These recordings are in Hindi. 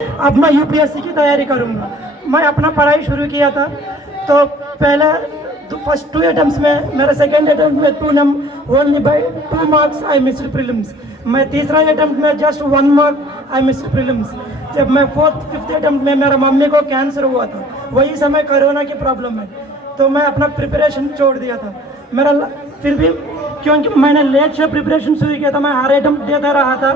अब मैं यूपीएससी की तैयारी करूँगा। मैं अपना पढ़ाई शुरू किया था तो पहले फर्स्ट 2 अटेम्प्ट्स में, मेरा सेकेंड अटेम्प्ट में only by 2 marks I missed prelims. मैं तीसरा अटेम्प्ट में just 1 mark I missed prelims. जब मैं 4th 5th अटेम्प्ट में मेरा मम्मी को कैंसर हुआ था, वही समय कोरोना की प्रॉब्लम है, तो मैं अपना प्रिपरेशन छोड़ दिया था। मेरा फिर भी क्योंकि मैंने लेट से प्रिपरेशन शुरू किया था, मैं हर अटेम्प्ट देता रहा था।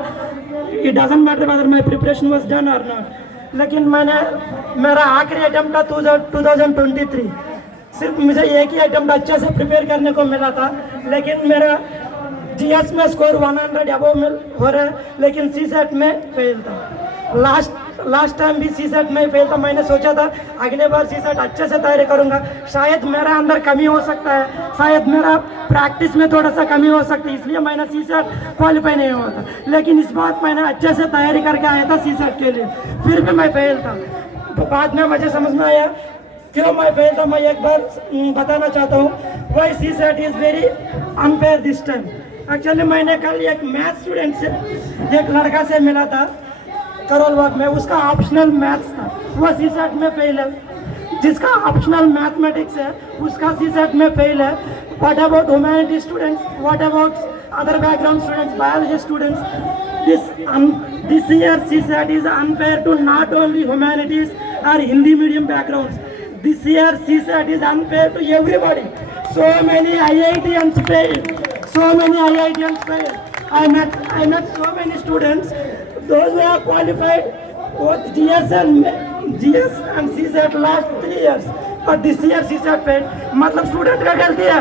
It doesn't matter whether my preparation was done और नॉट। लेकिन मेरा आखिरी अटेम्प्ट था 2023। सिर्फ मुझे एक ही अटेम्प्ट अच्छे से प्रिपेयर करने को मिला था, लेकिन मेरा जीएस में स्कोर 100 अबव हो रहा है, लेकिन सीसेट में फेल था। लास्ट टाइम भी सीसेट में फेल था। मैंने सोचा था अगले बार सीसेट अच्छे से तैयारी करूंगा, शायद मेरा अंदर कमी हो सकता है, शायद मेरा प्रैक्टिस में थोड़ा सा कमी हो सकती है, इसलिए मैंने सीसेट क्वालिफाई नहीं हुआ था। लेकिन इस बार मैंने अच्छे से तैयारी करके आया था सीसेट के लिए, फिर भी मैं फेल था। बाद में मुझे समझ में आया क्यों मैं फेल था। मैं एक बार बताना चाहता हूँ, why CSAT is very unfair this time. Actually मैंने कल एक मैथ स्टूडेंट से, एक लड़का से मिला था करोल बाग में, उसका ऑप्शनल मैथ्स था, वो सीसेट में फेल है। जिसका ऑप्शनल मैथमेटिक्स है उसका सीसेट में फेल है। What about humanity students, what about other background students, biology students? This year CSAT is unfair to not only humanities और Hindi medium backgrounds. This year CSAT is unfair to everybody. So many IITians failed. So many IITians failed. I met so many students, those who have qualified both GS and CSAT last 3 years. But this year CSAT failed. मतलब स्टूडेंट का गलती है,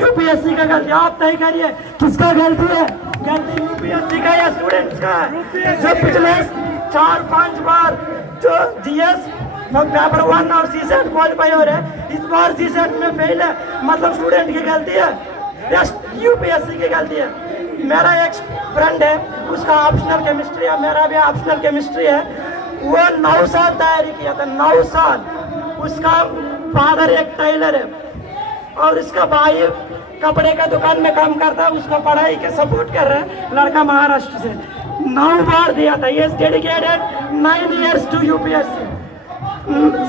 यूपीएससी का गलती है? आप तय करिए किसका गलती है? गलती यूपीएससी का या स्टूडेंट्स का? जो पिछले 4-5 बार जो जीएस पेपर 1 और सीसेट क्वालिफाई हो रहे हैं, इस बार सीसेट में फेल है, मतलब स्टूडेंट की गलती है या यूपीएससी की गलती है? मेरा एक फ्रेंड है, उसका ऑप्शनल केमिस्ट्री है, मेरा भी ऑप्शनल केमिस्ट्री है। वो 9 साल तैयारी किया था, 9 साल। उसका फादर एक टेलर है और उसका भाई कपड़े का दुकान में काम करता है, उसको पढ़ाई के सपोर्ट कर रहा है। लड़का महाराष्ट्र से 9 बार दिया था। ये dedicated 9 years to UPSC.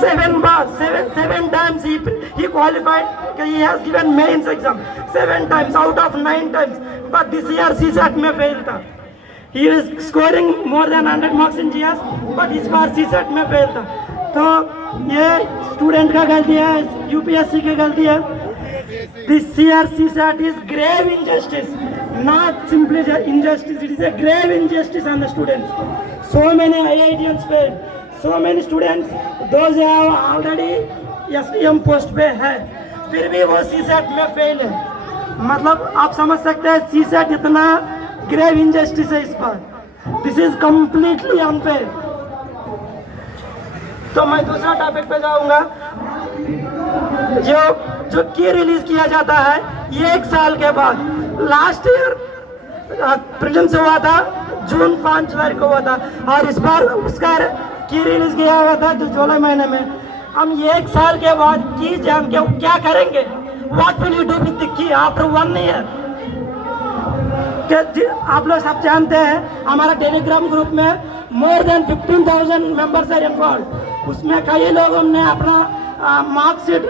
7 times he qualified. He has given mains exam 7 times out of 9 times. But this year CSAT में fail था. He is scoring more than 100 marks in GS, but इस बार CSAT में fail था। तो ये स्टूडेंट का गलती है, यूपीएससी की गलती है। This year CSAT is grave injustice, not simply injustice. It is a grave injustice on the students. So many IITians failed. So many students, those who have already SDM post पे है, फिर भी वो सीसेट में फेल है। मतलब आप समझ सकते हैं सीसेट इतना ग्रेव इंजस्टिस है इस पर। This is completely unfair. तो मैं दूसरा टॉपिक पे जाऊंगा। जो की रिलीज किया जाता है ये 1 साल के बाद। लास्ट ईयर प्रीलिम्स हुआ था, जून 5 तारीख को हुआ था, और इस बार उसका की रिलीज किया गया था जुलाई महीने में। हम 1 साल के बाद की जान के क्या करेंगे? What will you do with the key after 1 year? आप लोग सब जानते हैं हमारा टेलीग्राम ग्रुप में more than 15,000 members are involve. उसमें कई लोगों ने अपना मार्कशीट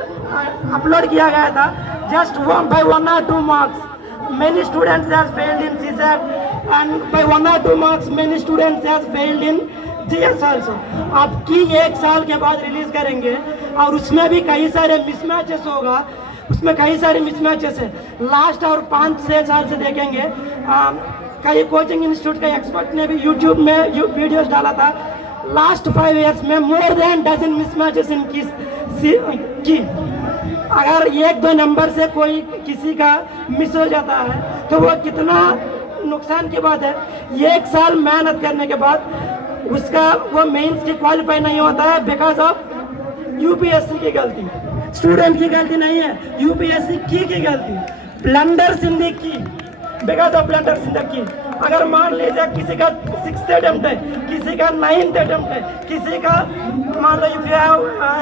अपलोड किया गया था, just by 1 or 2 marks. Many students has failed in CSAT, and by 1 or 2 marks many students has failed in GS also. अब की 1 साल के बाद रिलीज करेंगे और उसमें भी कई सारे मिसमैचेस होगा, उसमें कई सारे मिसमैचेस है। लास्ट और 5-6 साल से देखेंगे, कई कोचिंग इंस्टीट्यूट के एक्सपर्ट ने भी यूट्यूब में वीडियोस डाला था। लास्ट 5 years में मोर देन डजन मिसमैचेस इन की। अगर 1-2 नंबर से कोई किसी का मिस हो जाता है तो वो कितना नुकसान की बात है। 1 साल मेहनत करने के बाद उसका वो मेंस की क्वालिफाई नहीं होता है बिकॉज ऑफ यूपीएससी की गलती। स्टूडेंट की गलती नहीं है, यूपीएससी की गलती। Blunders in the key, because of blunders in the key. अगर मान लीजिए किसी का 6th अटेम्प्ट है, किसी का 9th अटेम्प्ट है, किसी का मान लो if you have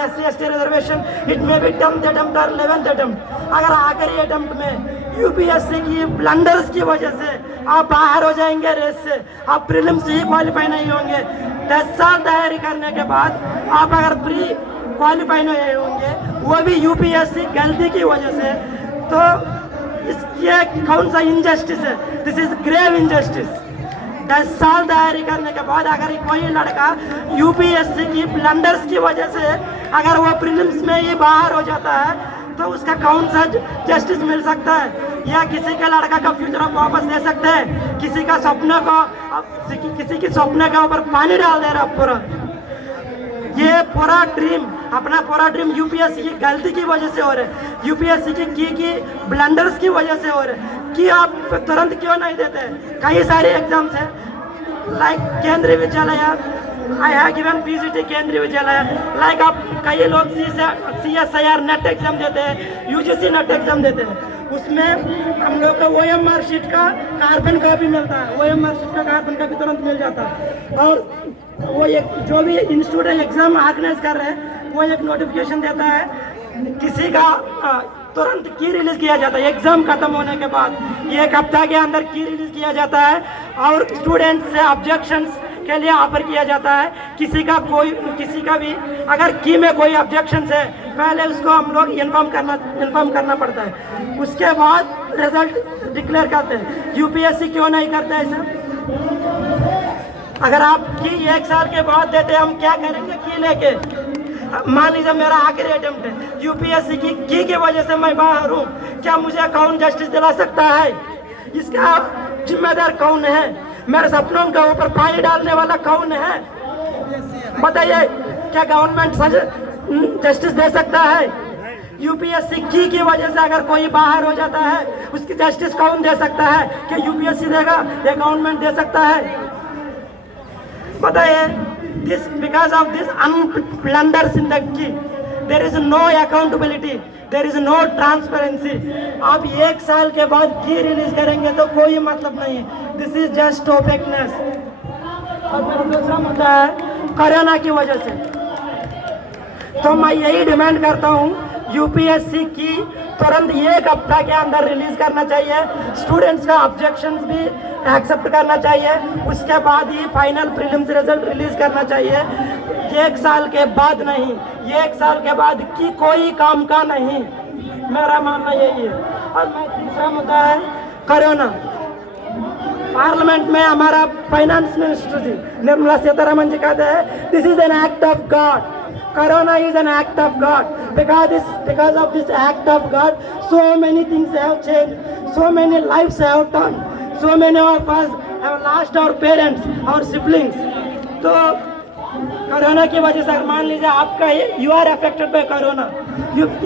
SC ST reservation it may be 10th attempt और 11th अटेम्प्ट। अगर आखिरी अटेम्प्ट में यूपीएससी की ब्लंडर्स की वजह से आप बाहर हो जाएंगे रेस से, आप प्रीलिम्स से ही क्वालिफाई नहीं होंगे। 10 साल तैयारी करने के बाद आप अगर प्री क्वालिफाई नहीं होंगे, वो भी यूपीएससी गलती की वजह से, तो ये कौन सा इंजस्टिस है? This is grave injustice. 10 साल तैयारी करने के बाद अगर कोई लड़का यूपीएससी की ब्लंडर्स की वजह से अगर वो प्रीलिम्स में ही बाहर हो जाता है, तो उसका कौन सा जस्टिस मिल सकता है? या किसी का लड़का का फ्यूचर आप वापस दे सकते हैं? किसी का सपने को, किसी की सपने के ऊपर पानी डाल दे रहा पूरा। ये पूरा ड्रीम, अपना पूरा ड्रीम यूपीएससी की गलती की वजह से हो रहा है, यूपीएससी की ब्लंडर्स की वजह से हो रहा है। कि आप तुरंत क्यों नहीं देते? कई सारे एग्जाम्स हैं, लाइक केंद्रीय विद्यालय, आई हैव गिवन पीजीटी केंद्रीय विद्यालय, लाइक आप कई लोग CSIR नेट एग्जाम देते हैं, यूजीसी नेट एग्जाम देते हैं, उसमें हम लोग को OMR शीट का कार्बन कॉपी मिलता है, OMR शीट का कार्बन कॉपी तुरंत मिल जाता है। और वो एक जो भी इंस्टीट्यूट एग्जाम ऑर्गेनाइज कर रहे हैं, वो एक नोटिफिकेशन देता है, किसी का तुरंत की रिलीज किया जाता है। एग्जाम खत्म होने के बाद 1 हफ्ता के अंदर की रिलीज किया जाता है और स्टूडेंट से ऑब्जेक्शंस के लिए ऑफर किया जाता है। किसी का भी अगर की में कोई ऑब्जेक्शंस है, पहले उसको हम लोग इन्फॉर्म करना पड़ता है, उसके बाद रिजल्ट डिक्लेयर करते हैं। यूपीएससी क्यों नहीं करता है ऐसा? अगर आप की 1 साल के बाद देते, हम क्या करेंगे की लेके? मान लीजिए मेरा आखिरी अटेम्प्ट है, यूपीएससी की वजह से मैं बाहर हूँ, क्या मुझे कौन जस्टिस दिला सकता है? इसका जिम्मेदार कौन है? मेरे सपनों के ऊपर पानी डालने वाला कौन है? बताइए, क्या गवर्नमेंट जस्टिस दे सकता है? यूपीएससी की वजह से अगर कोई बाहर हो जाता है, उसकी जस्टिस कौन दे सकता है? क्या यूपीएससी देगा या गवर्नमेंट दे सकता है? बताइए, this because of this blunders in the key, there is no accountability, there is no transparency. आप 1 साल के बाद की रिलीज करेंगे तो कोई मतलब नहीं है, दिस इज जस्ट ओपेकनेस। और मेरा दूसरा मुद्दा है कोरोना की वजह से, तो मैं यही डिमांड करता हूँ, यूपीएससी की तुरंत 1 हफ्ता के अंदर रिलीज करना चाहिए, स्टूडेंट्स का ऑब्जेक्शंस भी एक्सेप्ट करना चाहिए, उसके बाद ही फाइनल प्रीलिम्स रिजल्ट रिलीज करना चाहिए। 1 साल के बाद नहीं, 1 साल के बाद की कोई काम का नहीं, मेरा मानना यही है। और तीसरा मुद्दा है कोरोना। पार्लियामेंट में हमारा फाइनेंस मिनिस्टर जी निर्मला सीतारमण जी कहते हैं, this is an act of God, Corona is an act of God. Because of this act of God, so many things have changed, so many lives have turned, so many of us have lost our parents, our siblings. तो कोरोना की वजह से मान लीजिए आपका you are affected by corona,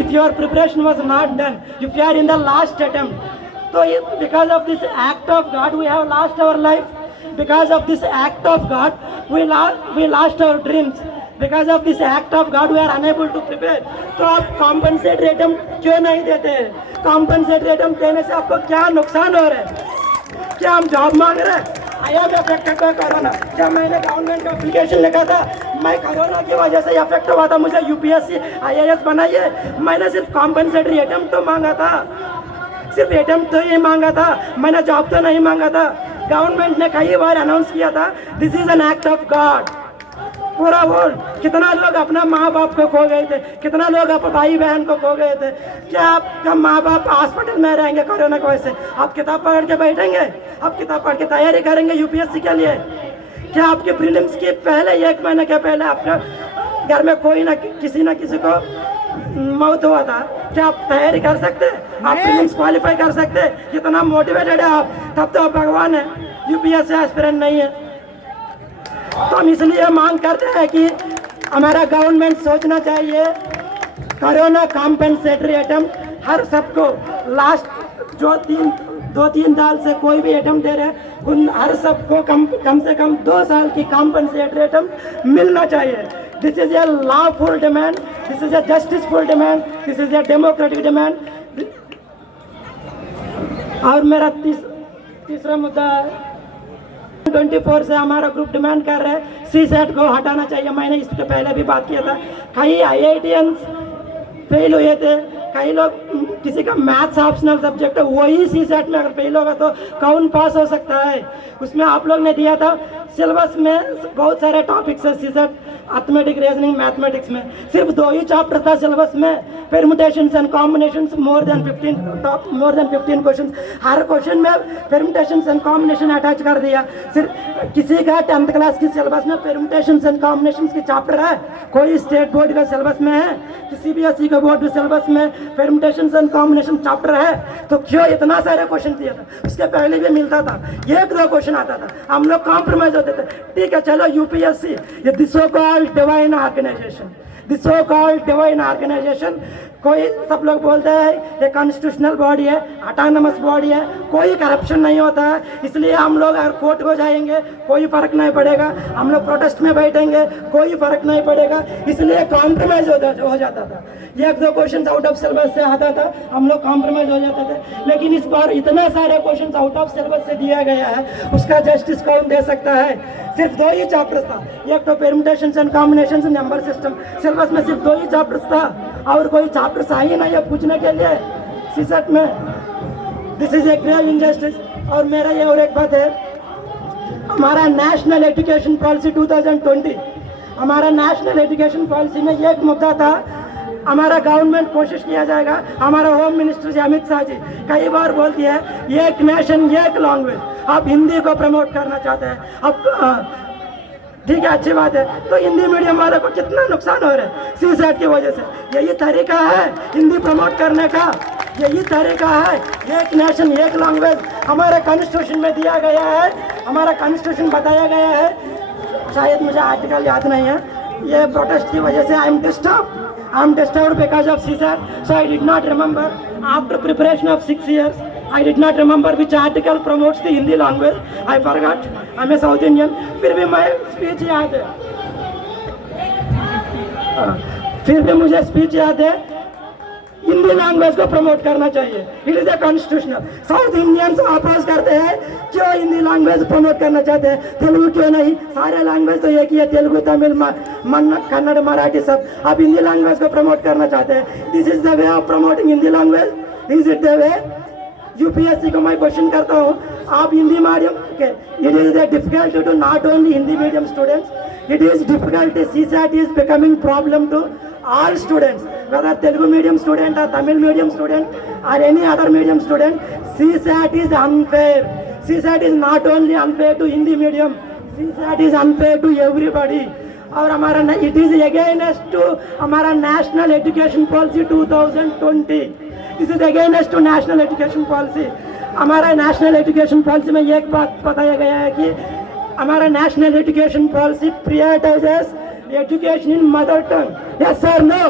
if your preparation was not done, if you are in the last attempt, so because of this act of God we have lost our life, because of this act of God we lost our dreams, because of this act of God we are unable to prepare. तो आप कॉम्पनसेटरी अटेम्प्ट क्यों नहीं देते? कॉम्पनसेटरी अटेम्प्ट देने से आपको क्या नुकसान हो रहा है? क्या हम जॉब मांग रहे हैं? I am affected by corona. जब मैंने गवर्नमेंट का एप्लीकेशन लिखा था, मैं कोरोना की वजह से अफेक्ट हुआ था, मुझे यूपीएससी IAS बनाइए, मैंने सिर्फ कॉम्पनसेटरी अटेम्प्ट तो मांगा था, सिर्फ अटेम्प्ट तो ही मांगा था, मैंने जॉब तो नहीं मांगा था। गवर्नमेंट ने कई बार अनाउंस किया था, this is an act of God. पूरा वर्ल्ड, कितना लोग अपना माँ बाप को खो गए थे, कितना लोग अपने भाई बहन को खो गए थे। क्या आपका माँ बाप हॉस्पिटल में रहेंगे कोरोना की वजह से? आप किताब पढ़ के बैठेंगे? आप किताब पढ़ के तैयारी करेंगे यूपीएससी के लिए? क्या आपके प्रीलिम्स के पहले 1 महीने के पहले आपके घर में कोई ना किसी को मौत हुआ था? क्या आप तैयारी कर सकते हैं? आप प्रीलिम्स क्वालिफाई कर सकते हैं? इतना मोटिवेटेड है आप, तब तो आप भगवान है, यूपीएससी एस्पिरेंट नहीं है। तो हम इसलिए मांग करते हैं कि हमारा गवर्नमेंट सोचना चाहिए, कोरोना कॉम्पेंसेटरी अटेम्प्ट हर सबको, लास्ट जो 2-3 साल से कोई भी अटेम्प्ट दे रहे हैं, उन हर सबको कम से कम 2 साल की कॉम्पेंसेटरी अटेम्प्ट मिलना चाहिए। This is a lawful demand, this is a justiceful demand, this is a democratic demand. और मेरा तीसरा मुद्दा है, 24 से हमारा ग्रुप डिमांड कर रहे हैं CSAT को हटाना चाहिए। मैंने इसके पहले भी बात किया था, कई IITians फेल हुए थे, कई लोग किसी का मैथ्स ऑप्शनल सब्जेक्ट है वही सीसेट में अगर फेल होगा तो कौन पास हो सकता है। उसमें आप लोग ने दिया था सिलेबस में बहुत सारे टॉपिक्स है सीसेट अर्थमेटिक रीजनिंग मैथमेटिक्स में, सिर्फ 2 ही चैप्टर था सिलेबस में, permutations and combinations more than 15 question, her question में परम्यूटेशंस एंड कॉम्बिनेशन अटैच कर दिया। सिर्फ किसी का 10th क्लास की सिलेबस में परम्यूटेशंस एंड कॉम्बिनेशंस की चैप्टर है, कोई स्टेट बोर्ड का सिलेबस में है, किसी भी CBSE का बोर्ड सिलेबस में परम्यूटेशंस एंड कॉम्बिनेशन चैप्टर है, तो क्यों इतना सारे क्वेश्चन दिया था। उसके पहले भी मिलता था 1-2 क्वेश्चन आता था, हम लोग कॉम्प्रोमाइज होते थे, ठीक है चलो UPSC ये this so called divine organisation, this so called divine organisation, कोई सब लोग बोलते हैं ये कॉन्स्टिट्यूशनल बॉडी है, ऑटोनमस बॉडी है, कोई करप्शन नहीं होता है, इसलिए हम लोग अगर कोर्ट को जाएंगे कोई फर्क नहीं पड़ेगा, हम लोग प्रोटेस्ट में बैठेंगे कोई फर्क नहीं पड़ेगा, इसलिए कॉम्प्रोमाइज हो जाता था। 1-2 क्वेश्चन आउट ऑफ सिलेबस से आता था, हम लोग कॉम्प्रोमाइज हो जाते थे। लेकिन इस बार इतना सारे क्वेश्चन आउट ऑफ सिलेबस से दिया गया है, उसका जस्टिस कौन दे सकता है। सिर्फ 2 ही चैप्टर्स था, एक तो permutations and combinations number system, syllabus में सिर्फ 2 ही चैप्टर्स था और कोई चैप्टर सही नहीं है पूछने के लिए सीसेट में। This is a grave injustice. और मेरा ये और एक बात है, हमारा नेशनल एजुकेशन पॉलिसी 2020, हमारा नेशनल एजुकेशन पॉलिसी में एक मुद्दा था, हमारा गवर्नमेंट कोशिश किया जाएगा, हमारा होम मिनिस्टर जी अमित शाह जी कई बार बोलती है एक नेशन एक लैंग्वेज, आप हिंदी को प्रमोट करना चाहते हैं। अब ठीक है अच्छी बात है, तो हिंदी मीडियम वाले को कितना नुकसान हो रहा है सीसेट की वजह से। यही तरीका है हिंदी प्रमोट करने का, यही तरीका है एक नेशन एक लैंग्वेज हमारे कॉन्स्टिट्यूशन में दिया गया है, हमारा कॉन्स्टिट्यूशन बताया गया है, शायद मुझे आर्टिकल याद नहीं है। ये प्रोटेस्ट की वजह से I am disturbed because of CSAT, so I did not remember. After preparation of 6 years, I did not remember which article promotes the Hindi language. I forgot. I'm a South Indian. फिर भी मैं स्पीच याद है, फिर भी मुझे स्पीच याद है, हिंदी लैंग्वेज को प्रमोट करना चाहिए, it is a constitutional. South Indians oppose करते हैं, क्यों हिंदी लैंग्वेज प्रमोट करना चाहते हैं, तेलुगु क्यों नहीं, सारे लैंग्वेज तो एक ही है, तेलुगु तमिल कन्नड़ मराठी सब, आप हिंदी लैंग्वेज को प्रमोट करना चाहते हैं। This is the way of promoting Hindi language, is it the way. UPSC को मैं क्वेश्चन करता हूँ, आप हिंदी मीडियम के, it is a difficult to not only Hindi medium students, it is difficult, CSAT is becoming problem to all students, whether Telugu medium student or Tamil medium student or any other medium student. CSAT is unfair. CSAT is not only unfair to Hindi medium, CSAT is unfair to everybody. और हमारा it is against to हमारा national education policy 2020. This is against to national education policy. हमारा national education policy में एक बात बताया गया है कि हमारा national education policy prioritises education in mother tongue, yes sir no.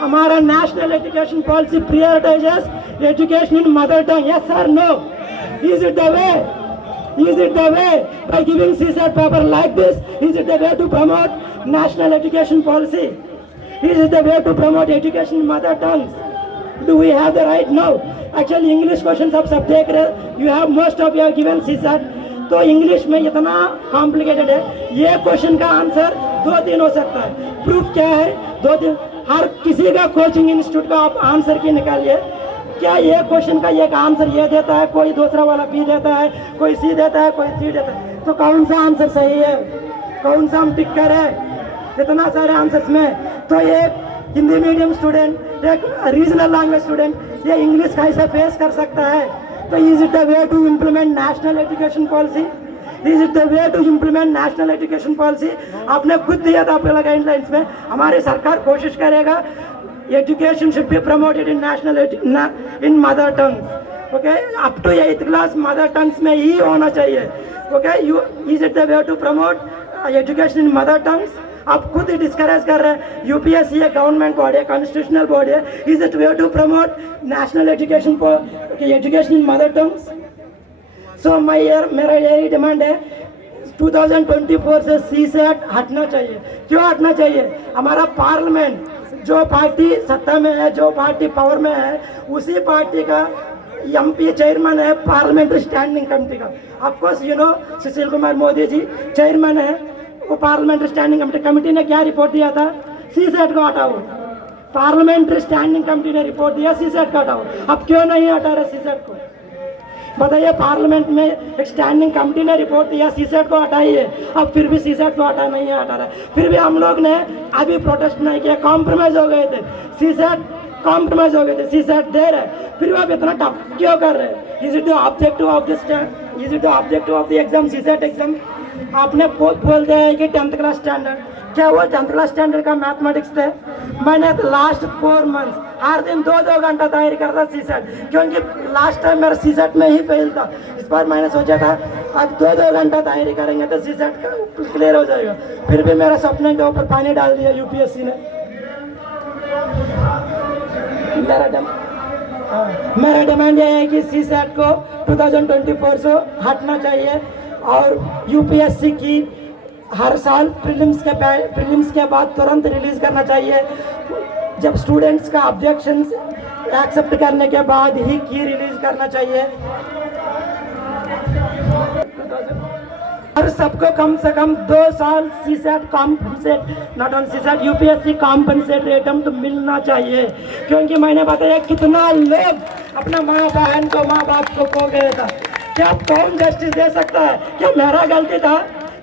हमारा national education policy prioritises education in mother tongue, yes sir no. Is it the way, is it the way by giving CSAT paper like this, is it the way to promote national education policy, is it the way to promote education in mother tongues? Do we have the right? No. Actually English questions आप सब देख रहे, you have most of you have given CSAT, तो इंग्लिश में इतना कॉम्प्लिकेटेड है, ये क्वेश्चन का आंसर 2-3 हो सकता है। प्रूफ क्या है? 2-3, हर किसी का कोचिंग इंस्टीट्यूट का आप आंसर की निकालिए, क्या ये क्वेश्चन का एक आंसर ये देता है, कोई दूसरा वाला बी देता है, कोई सी देता है, कोई सी देता है, तो कौन सा आंसर सही है, कौन सा हम टिक करें इतना सारे आंसर्स में। तो ये हिंदी मीडियम स्टूडेंट, एक रीजनल लैंग्वेज स्टूडेंट ये इंग्लिश कैसे फेस कर सकता है। तो is it the way to implement national education policy, is it the way to implement national education policy. आपने खुद दिया था अपने गाइडलाइंस में, हमारी सरकार कोशिश करेगा education should be promoted in national in mother tongues, okay, up to 8th class mother tongues में ही होना चाहिए, okay. Is it the way to promote education in mother tongues? आप खुद ही डिस्करेज कर रहे हैं। UPSC है, गवर्नमेंट बॉडी है, कॉन्स्टिट्यूशनल बॉडी है, is it way to promote national education in mother tongues? So मेरा यही डिमांड है, 2024 से CSAT हटना चाहिए। क्यों हटना चाहिए? हमारा पार्लियामेंट जो पार्टी सत्ता में है, जो पार्टी पावर में है, उसी पार्टी का MP चेयरमैन है पार्लियामेंट्री स्टैंडिंग कमेटी का। Of course you know Sushil Kumar Modi ji chairman है, वो पार्लियामेंट्री स्टैंडिंग कमेटी ने क्या रिपोर्ट दिया था? CSAT को हटाओ, पार्लियामेंट्री स्टैंडिंग कमेटी ने रिपोर्ट दिया सीसेट का हटाओ, अब क्यों नहीं हटा रहे सीसेट को? बताइए, पार्लियामेंट में एक स्टैंडिंग कमेटी ने रिपोर्ट दिया सीसेट को हटाइए, अब फिर भी सीसेट को हटा नहीं है, हटा रहा है। फिर भी हम लोग ने अभी प्रोटेस्ट नहीं किया, कॉम्प्रोमाइज हो गए थे, सीसेट कॉम्प्रोमाइज हो गए थे, सीसेट दे रहे, फिर भी आप इतना टफ क्यों कर रहे हैं? Is it the objective of this, is it the objective of the exam, CSAT exam? आपने बोल दिया है कि 10th क्लास स्टैंडर्ड, क्या वो 10th क्लास स्टैंडर्ड का मैथमेटिक्स थे? मैंने लास्ट 4 मंथ्स हर दिन 2-2 घंटा तैयारी करता सीसेट, क्योंकि लास्ट टाइम मेरा सीसेट में ही फेल था। इस बार मैंने सोचा था अब 2-2 घंटा तैयारी करेंगे तो सीसेट क्लियर हो जाएगा, फिर भी मेरे सपने के ऊपर पानी डाल दिया यूपीएससी ने। मेरा डिमांड यह है कि सीसेट को 2024 से हटना चाहिए और यूपीएससी की हर साल प्रीलिम्स के बाद तुरंत रिलीज करना चाहिए। जब स्टूडेंट्स का ऑब्जेक्शंस एक्सेप्ट करने के बाद ही की रिलीज करना चाहिए। और सबको कम से कम 2 साल CSAT compensate, not on CSAT, UPSC compensate attempt मिलना चाहिए, क्योंकि मैंने बताया कितना लोग अपना माँ बहन को, माँ बाप को खो गया था। क्या कौन जस्टिस दे सकता है? क्या मेरा गलती था?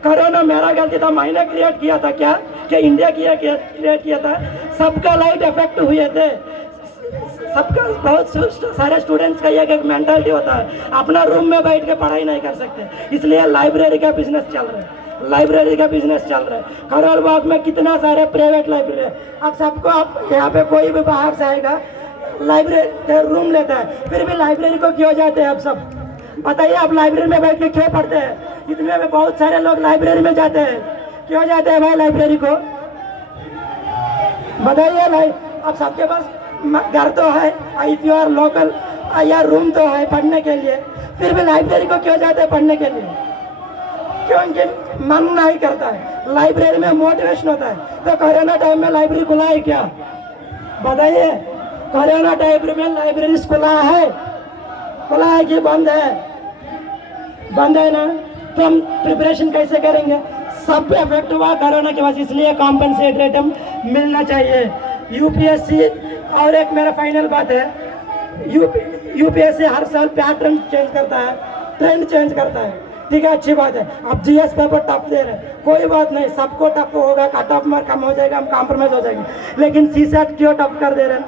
कोरोना मेरा गलती था? मैंने क्रिएट किया था क्या इंडिया क्रिएट किया था? सबका लाइफ इफेक्ट हुए थे, सबका, बहुत सारे स्टूडेंट्स का एक मेंटालिटी होता है, अपना रूम में बैठ के पढ़ाई नहीं कर सकते, इसलिए लाइब्रेरी का बिजनेस चल रहा है, लाइब्रेरी का बिजनेस चल रहा है। करोल बाग में कितना सारे प्राइवेट लाइब्रेरी है। अब सबको, आप यहाँ पे कोई भी बाहर से आएगा लाइब्रेरी रूम लेता है, फिर भी लाइब्रेरी को क्यों जाते हैं? अब सब बताइए, आप लाइब्रेरी में बैठ के क्यों पढ़ते हैं? इतने में बहुत सारे लोग लाइब्रेरी में जाते हैं, क्यों जाते हैं भाई लाइब्रेरी को? बताइए भाई, अब सबके पास घर तो है, इफ यू आर लोकल, या रूम तो है पढ़ने के लिए, फिर भी लाइब्रेरी को क्यों जाते हैं पढ़ने के लिए? क्योंकि मन नहीं करता है, लाइब्रेरी में मोटिवेशन होता है। तो कोरोना टाइम में लाइब्रेरी खुला है क्या? बताइए, कोरोना टाइम में लाइब्रेरी खुला है कि बंद है? बंद है ना, तो हम प्रिपरेशन कैसे करेंगे? सब इफेक्ट हुआ कोरोना के बाद, इसलिए कॉम्पनसेट अटेम्प्ट मिलना चाहिए यूपीएससी। और एक मेरा फाइनल बात है, यूपीएससी हर साल पैटर्न चेंज करता है, ट्रेंड चेंज करता है, ठीक है, अच्छी बात है। अब जीएस पेपर टफ दे रहे हैं, कोई बात नहीं, सबको टफ होगा, कट ऑफ मार्क कम हो जाएगा, हम कॉम्प्रोमाइज हो जाएंगे, लेकिन सीसेट क्यों टफ कर दे रहे हैं?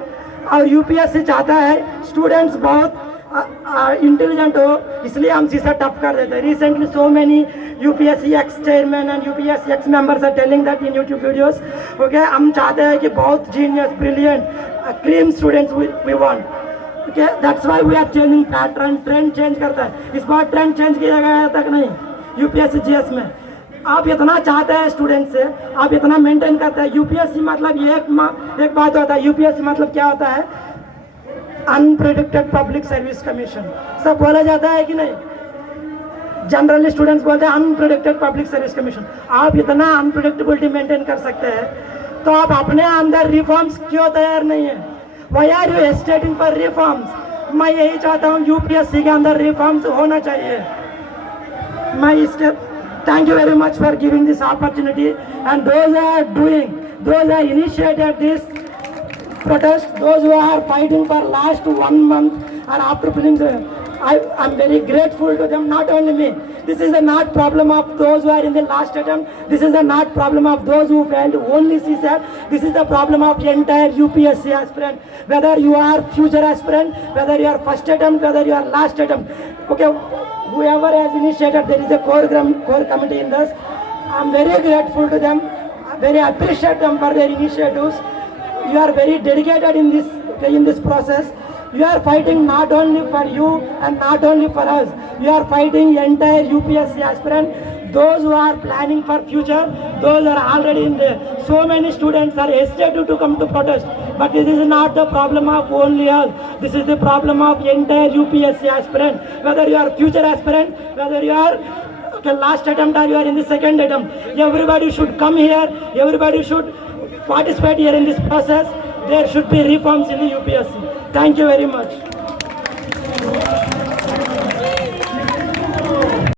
और यूपीएससी चाहता है स्टूडेंट्स बहुत इंटेलिजेंट हो, इसलिए हम सीसेट टफ कर देते हैं। Recently so many UPSC ex chairman and UPSC ex members are telling that in YouTube videos, okay, हम चाहते हैं कि बहुत genius, brilliant, cream students we want, okay, that's why we are changing pattern, trend change करता है। इस बार ट्रेंड चेंज किया गया तक नहीं यूपीएससी जीएस में। आप इतना चाहते हैं स्टूडेंट से, आप इतना मेंटेन करते हैं। यूपीएससी मतलब एक बात होता है, यूपीएससी मतलब क्या होता है? अनप्रेडिक्टेड पब्लिक सर्विस कमीशन, सब बोला जाता है कि नहीं? जनरली स्टूडेंट्स बोलते हैं अनप्रेडिक्टेड पब्लिक सर्विस कमीशन। आप इतना अनप्रेडिक्टेबिलिटी मेंटेन कर सकते हैं, तो आप अपने अंदर रिफॉर्म्स क्यों तैयार नहीं है? Why are you hesitating for reforms? मैं यही चाहता हूँ, यूपीएससी के अंदर रिफॉर्म्स होना चाहिए। मैं इसके thank you very much for giving this opportunity and those are initiated this protest, those who are fighting for last 1 month or after prelims, I'm very grateful to them. Not only me, this is the not problem of those who are in the last attempt, this is the not problem of those who failed only CSAT, this is the problem of entire UPSC aspirant, whether you are future aspirant, whether you are first attempt, whether you are last attempt, okay, whoever has initiated, there is a core committee in this. I'm very grateful to them, very appreciate them for their initiatives. You are very dedicated in this process. You are fighting not only for you and not only for us. You are fighting entire UPSC aspirant, those who are planning for future, those are already in there. So many students are hesitant to come to protest, but this is not the problem of only us. This is the problem of entire UPSC aspirant. Whether you are future aspirant, whether you are last attempt or you are in the second attempt, everybody should come here. Everybody should participate here in this process. There should be reforms in the UPSC. Thank you very much.